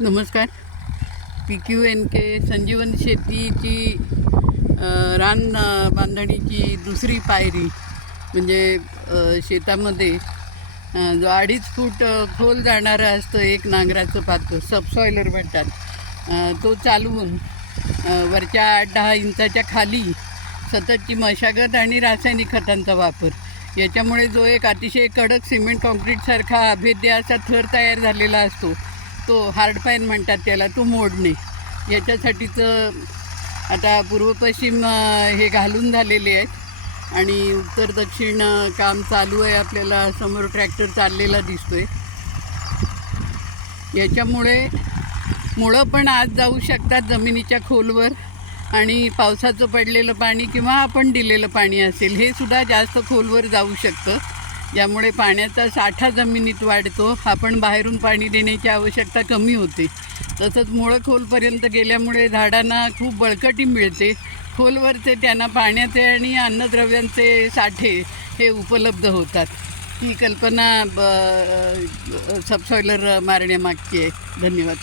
नमस्कार. PQNK संजीवन शेतीची रान बांधणीची दुसरी पायरी म्हणजे शेतामध्ये जो 2.5 फूट खोल जाणारा असतो एक नांगराचं पात्र, सबसॉयलर म्हणतात, तो चालवून वरच्या 8-10 इंचाच्या खाली सततची मशागत आणि रासायनिक खतांचा वापर याच्यामुळे जो एक अतिशय कडक सिमेंट कॉन्क्रीटसारखा अभेद्य असा थर तयार झालेला असतो, तो हार्डपॅन म्हणतात त्याला, तो मोडणे याच्यासाठीचं आता पूर्व पश्चिम हे घालून झालेले आहेत आणि उत्तर दक्षिण काम चालू आहे. आपल्याला समोर ट्रॅक्टर चाललेला दिसतोय. याच्यामुळे मुळं पण आज जाऊ शकतात जमिनीच्या खोलवर आणि पावसाचं पडलेलं पाणी किंवा आपण दिलेलं पाणी असेल हे सुद्धा जास्त खोलवर जाऊ शकतं, ज्यामुळे पाण्याचा साठा जमिनीत वाढतो. आपण बाहेरून पाणी देण्याची आवश्यकता कमी होते. तसंच मुळं खोलपर्यंत गेल्यामुळे झाडांना खूप बळकटी मिळते. खोलवरचे त्यांना पाण्याचे आणि अन्नद्रव्यांचे साठे हे उपलब्ध होतात. ही कल्पना सबसॉयलर मारण्यामागची आहे. धन्यवाद.